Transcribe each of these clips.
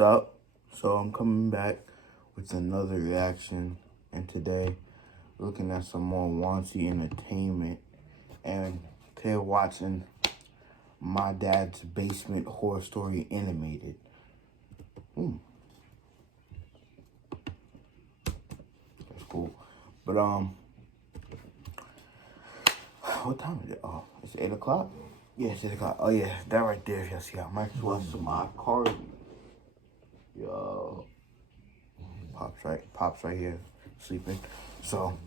What's up? So I'm coming back with another reaction, and today looking at some more Wanty Entertainment, and today watching My Dad's Basement Horror Story Animated. That's cool. But what time is it? Oh, it's 8 o'clock. Yeah, it's 8 o'clock. Oh yeah, that right there. Y'all see how Mike was my card. Yo, Pops right here, sleeping. So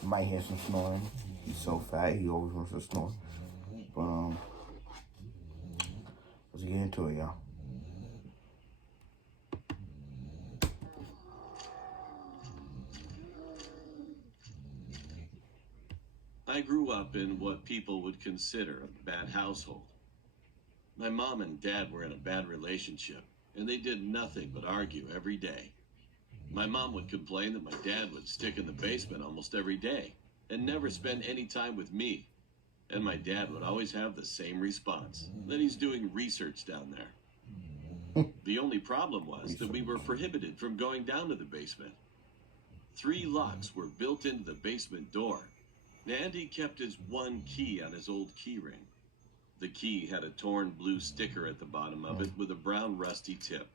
you might hear some snoring. He's so fat, he always wants to snore. But let's get into it, y'all. I grew up in what people would consider a bad household. My mom and dad were in a bad relationship, and they did nothing but argue every day. My mom would complain that my dad would stick in the basement almost every day and never spend any time with me. And my dad would always have the same response, that he's doing research down there. The only problem was that we were prohibited from going down to the basement. 3 locks were built into the basement door, and he kept his one key on his old key ring. The key had a torn blue sticker at the bottom of it with a brown rusty tip.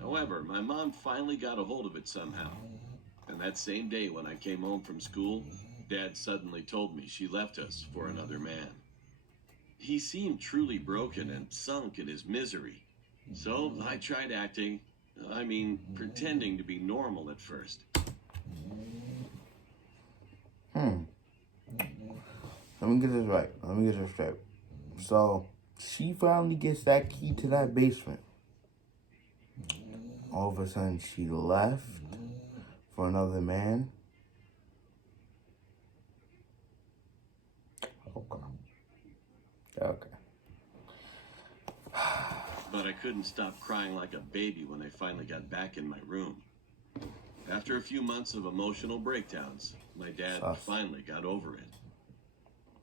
However, my mom finally got a hold of it somehow. And that same day when I came home from school, Dad suddenly told me she left us for another man. He seemed truly broken and sunk in his misery. So I tried pretending to be normal at first. Let me get this right. So she finally gets that key to that basement. All of a sudden, she left for another man. Okay. But I couldn't stop crying like a baby when I finally got back in my room. After a few months of emotional breakdowns, my dad finally got over it.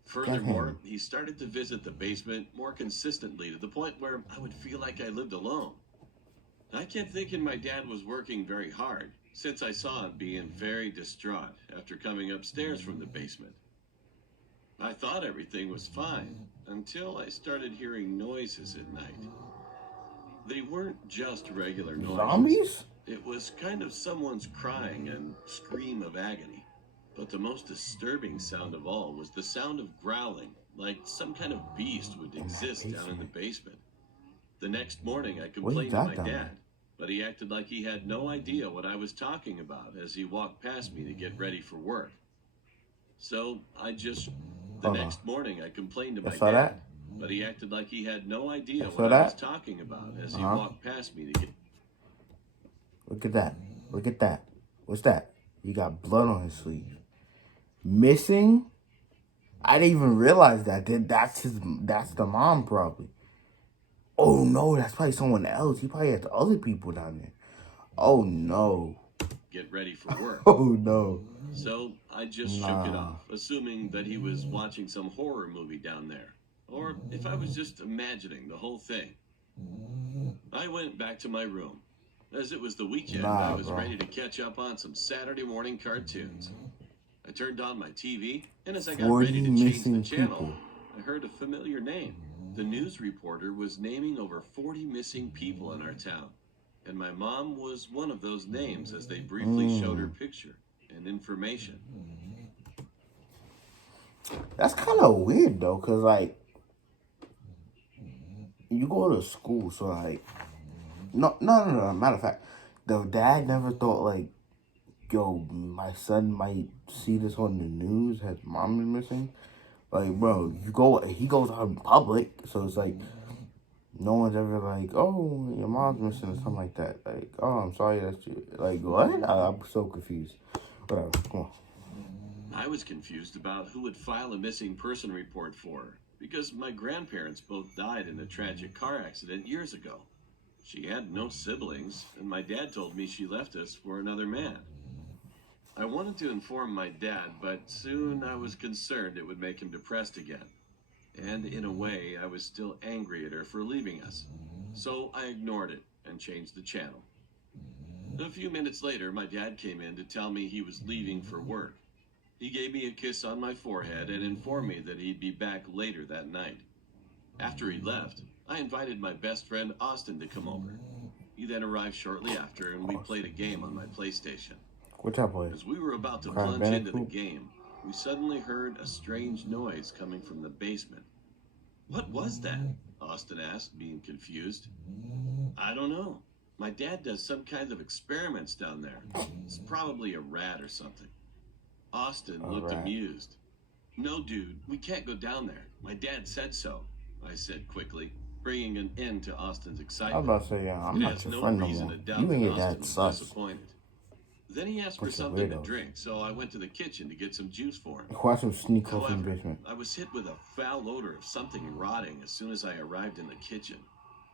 Furthermore, he started to visit the basement more consistently to the point where I would feel like I lived alone. I kept thinking my dad was working very hard, since I saw him being very distraught after coming upstairs from the basement. I thought everything was fine until I started hearing noises at night. They weren't just regular noises. Zombies? It was kind of someone's crying and scream of agony. But the most disturbing sound of all was the sound of growling, like some kind of beast would exist down in the basement. The next morning, I complained to my dad, but he acted like he had no idea what I was talking about as he walked past me to get ready for work. So the next morning, I complained to my dad, but he acted like he had no idea what I was talking about as he walked past me to get... Look at that. Look at that. What's that? He got blood on his sleeve. Missing? I didn't even realize that. That's the mom probably. Oh no, that's probably someone else. He probably has other people down there. Oh no. Get ready for work. Oh no. So I just shook it off, assuming that he was watching some horror movie down there, or if I was just imagining the whole thing. I went back to my room. As it was the weekend, I was ready to catch up on some Saturday morning cartoons. I turned on my TV, and as I got ready to change the channel, I heard a familiar name. The news reporter was naming over 40 missing people in our town, and my mom was one of those names as they briefly showed her picture and information. That's kind of weird though, cause like you go to school, so like no. Matter of fact, the dad never thought like, yo, my son might see this on the news. His mom is missing. Like, bro, he goes out in public, so it's like no one's ever like, oh, your mom's missing or something like that. Like, oh, I'm sorry, that's you. Like, what? I'm so confused. Whatever, come on. I was confused about who would file a missing person report for her, because my grandparents both died in a tragic car accident years ago. She had no siblings, and my dad told me she left us for another man. I wanted to inform my dad, but soon I was concerned it would make him depressed again. And in a way, I was still angry at her for leaving us. So I ignored it and changed the channel. A few minutes later, my dad came in to tell me he was leaving for work. He gave me a kiss on my forehead and informed me that he'd be back later that night. After he left, I invited my best friend Austin to come over. He then arrived shortly after, and we played a game on my PlayStation. What y'all play? As we were about to Crash plunge into the Bandicoot? game, we suddenly heard a strange noise coming from the basement. "What was that?" Austin asked, being confused. "I don't know. My dad does some kinds of experiments down there. It's probably a rat or something." Austin looked rat. amused. "No, dude, we can't go down there. My dad said so," I said quickly, bringing an end to Austin's I was excitement. about to say, I'm It not has your no friend no reason more. to doubt You and that your Austin dad was sus. disappointed. Then he asked for Bunch of something to weirdos. drink, so I went to the kitchen to get some juice for him. Watch him sneak off in the However, basement. I was hit with a foul odor of something rotting as soon as I arrived in the kitchen.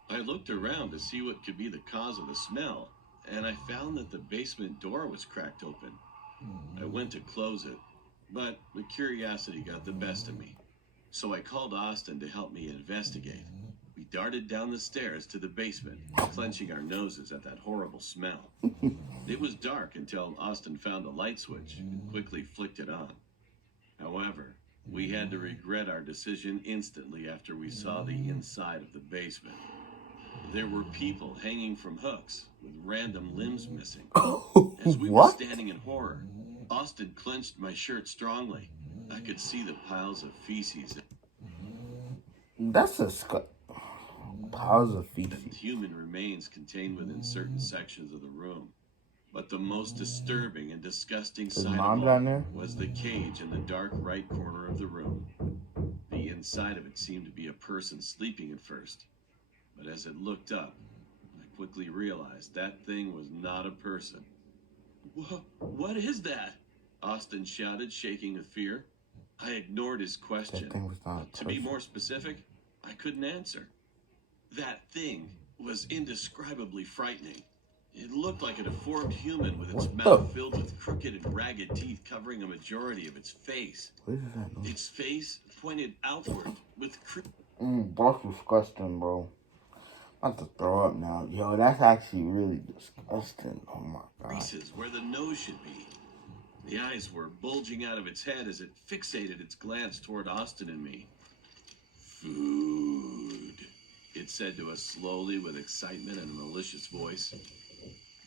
I looked around to see what could be the cause of the smell, and I found that the basement door was cracked open. I went to close it, but the curiosity got the best of me. So I called Austin to help me investigate. We darted down the stairs to the basement, clenching our noses at that horrible smell. It was dark until Austin found a light switch and quickly flicked it on. However, we had to regret our decision instantly after we saw the inside of the basement. There were people hanging from hooks with random limbs missing. As we were What? standing in horror, Austin clenched my shirt strongly. I could see the piles of feces That's a piles of and feces. human remains contained within certain sections of the room. But the most disturbing and disgusting His sight mom of down all there? was the cage in the dark right corner of the room. The inside of it seemed to be a person sleeping at first, but as it looked up, I quickly realized that thing was not a person. What is that?" Austin shouted, shaking with fear. I ignored his question. That thing was not a To be person. more specific, I couldn't answer. That thing was indescribably frightening. It looked like a deformed human with its What mouth the- filled with crooked and ragged teeth covering a majority of its face. What is that noise? Its face pointed outward with That's disgusting, bro. I'm about to throw up now. Yo, that's actually really disgusting. Oh my god. creases where the nose should be. The eyes were bulging out of its head as it fixated its glance toward Austin and me. "Food," it said to us slowly with excitement and a malicious voice.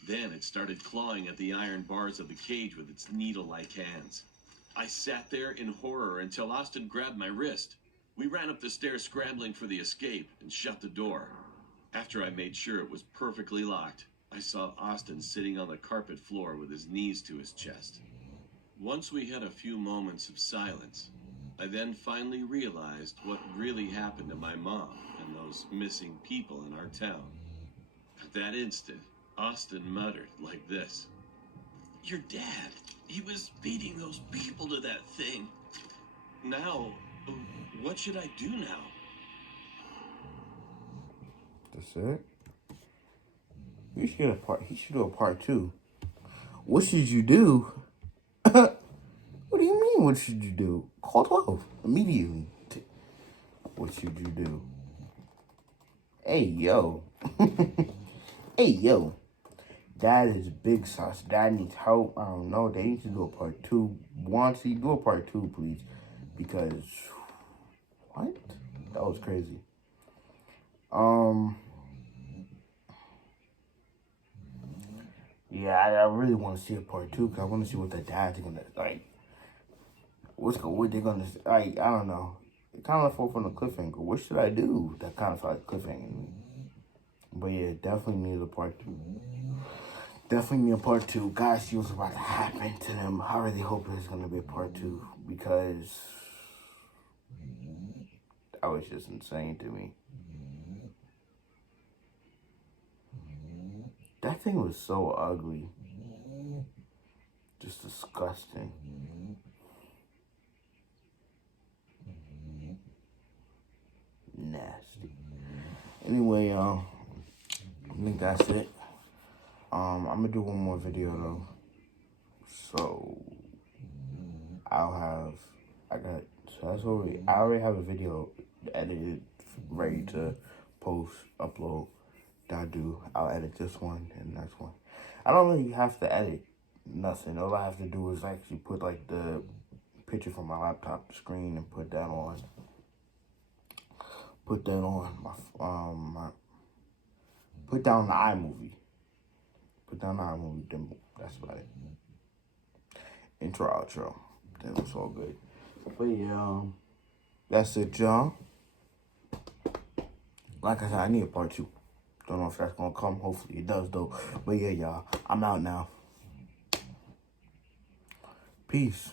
Then it started clawing at the iron bars of the cage with its needle-like hands. I sat there in horror until Austin grabbed my wrist. We ran up the stairs scrambling for the escape and shut the door. After I made sure it was perfectly locked, I saw Austin sitting on the carpet floor with his knees to his chest. Once we had a few moments of silence, I then finally realized what really happened to my mom and those missing people in our town. At that instant, Austin muttered like this: "Your dad, he was feeding those people to that thing. Now, what should I do now?" That's it? You should get a part. He should do a part 2. What should you do? What do you mean? What should you do? Call 12 immediately. What should you do? Hey yo, hey yo. Dad is big sauce. Dad needs help. I don't know. They need to do a part 2. Wanty, do a part 2, please, because what? That was crazy. Yeah, I really want to see a part 2 because I want to see what the dad's gonna like. What they gonna like? I don't know. It kind of fell from the cliffhanger. What should I do? That kind of felt like cliffhanger. But yeah, definitely need a part 2. Definitely need a part 2. Gotta see what's about to happen to them. I really hope there's gonna be a part 2 because that was just insane to me. That thing was so ugly. Just disgusting. Nasty. Anyway, I think that's it. I'm gonna do one more video though. So I already have a video edited, ready to post, upload. that I do. I'll edit this one and the next one. I don't really have to edit nothing. All I have to do is actually put like the picture from my laptop screen and put that on. Put that on put down the iMovie. Put down the iMovie. Then that's about it. Intro, outro. Then it's all good. But yeah, that's it, y'all. Like I said, I need a part 2. Don't know if that's gonna come. Hopefully it does though. But yeah, y'all, I'm out now. Peace.